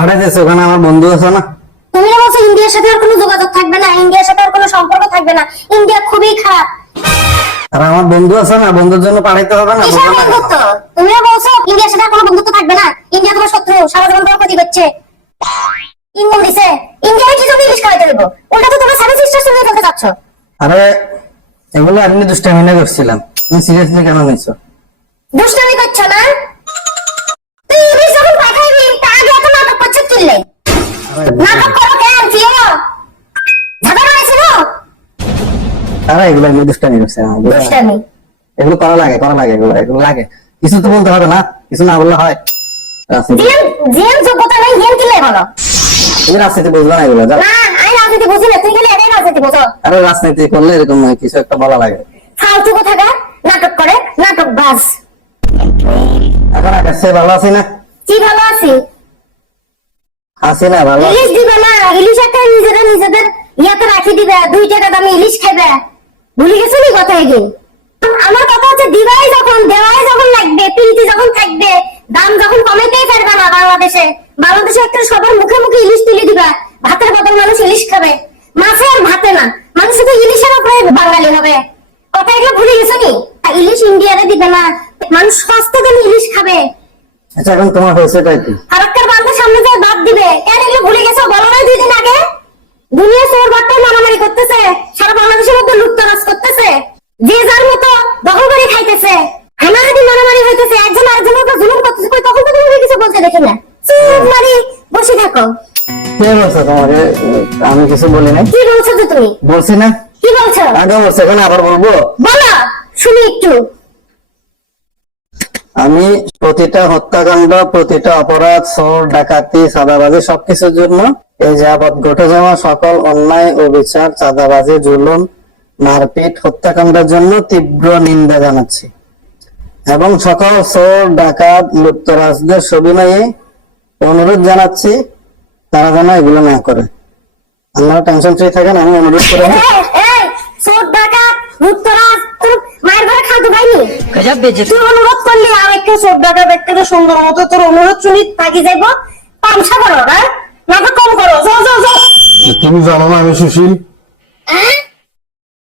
পাঠাইতেছে, ওখানে আমার বন্ধু আছে না। তুমি না বলছো ইন্ডিয়ার সাথে আর কোনো যোগাযোগ থাকবে না, ইন্ডিয়ার সাথে আর কোনো সম্পর্ক থাকবে না, ইন্ডিয়া খুবই খারাপ। আর আমার বন্ধু আছে না, বন্ধুর জন্য পাঠাইতে হবে না? কিসের বন্ধুত্ব? তুমি না বলছো ইন্ডিয়ার সাথে আর কোনো বন্ধুত্ব থাকবে না, ইন্ডিয়া তোমার শত্রু, সারা জীবন তোমার ক্ষতি করছে। ইন্ডিয়া দিছে, ইন্ডিয়ায় কি জন্য ইলিশ খাওয়াইতে দেবো? ওটা তো তোমার সেভেন সিস্টার্স নিয়ে চলতে চাচ্ছ। আরে এগুলো এমনি দুষ্টামি না করছিলাম, তুমি সিরিয়াসলি কেন নিছো? দুষ্টামি করছো না? তুই ইলিশ যখন পাঠাইবি তার আগে এত নাটক করছিস কিনলে? নাটক করো কেন প্রিয়? ঝগড়া হয়েছিল? আরে এগুলো এমনি দুষ্টামি করছিলাম। দুষ্টামি এগুলো করা লাগে, এগুলো লাগে। কিছু তো বলতে হবে না, কিছু না বললে হয়? জিএম জিএম যোগ্যতা নাই, জিএম কিলে বলো? তুমি রাজনীতি বুঝবে না এগুলো। না আমি রাজনীতি বুঝি না, তুই খালি এটাই রাজনীতি বুঝো। আরে রাজনীতি করলে এরকম কিছু একটা বলা লাগে। ফালতু কোথাকার, নাটক করে, নাটক বাজ। এখন আকাশে ভালো আছি না? কি ভালো আছি? আছি না ভালো? ইলিশ দিবে না, ইলিশ একটা নিজেদের ইয়াতে রাখি দিবে, 2 টাকা দামে ইলিশ খাবে। ভুলে গেছো নি কথা এগিয়ে? আমার কথা হচ্ছে দিবাই যখন, দেওয়াই যখন লাগবে, প্রীতি যখন থাকবে, দাম যখন কমাইতেই পারবে না বাংলাদেশে, বাংলাদেশে একটা সবার মুখে মুখে ইলিশ তুলে দিবা, ভাতের বদল মানুষ ইলিশ খাবে, মাছে আর ভাতে না, মানুষ শুধু ইলিশের উপরে বাঙালি হবে। কথা এগুলো ভুলে গেছো নি? ইলিশ ইন্ডিয়ারে দিবে না, মানুষ সস্তা দামে ইলিশ খাবে। আচ্ছা এখন তোমার হয়েছেটা কি? আরেকটার বান্ধব সামনে যায় বাদ দিবে কেন? এগুলো ভুলে গেছো? বলো না 2 দিন আগে দুনিয়া চোর বাট্টা মারামারি করতেছে, সারা বাংলাদেশের মধ্যে লুটতরাজ করতেছে, যে যার মতো দখল করে খাইতেছে, হানাহানি মারামারি হইতেছে, একজন আরেকজনের উপর জুলুম করতেছে। কই তখন তো তুমি কিছু বলতে দেখি না, চুপ মারি বসে থাকো। কে বলছো তোমাকে? আমি কিছু বলি নাই। কি বলছো তো তুমি? বলছি না? কি বলছো? আগে বলছো, এখন আবার বলবো? বলো শুনি একটু। আমি প্রতিটা হত্যাকাণ্ড, প্রতিটা অপরাধ, চোর ডাকাতি, চাঁদাবাজি সবকিছুর জন্য এই যাবৎ ঘটে যাওয়া সকল অন্যায়, অবিচার, চাঁদাবাজি, জুলুম, মারপিট, হত্যাকাণ্ডের জন্য তীব্র নিন্দা জানাচ্ছি এবং সকল চোর ডাকাত লুটতরাজদের সবিনয়ে অনুরোধ জানাচ্ছি তারা যেন এগুলো না করে। আপনারা টেনশন ফ্রি থাকেন, আমি অনুরোধ করে এই চোর ডাকাত লুটতরাজ তোর মায়ের ঘরে খালতো ভাইনি তুই অনুরোধ করলি আর একটু চোর ডাকাত একটু সুন্দর মতো তোর অনুরোধ শুনি থাকি যাইব। তামসা করো না, নাটক কম করো, যাও যাও যাও। তুমি জানো না আমি সুশীল? হ্যাঁ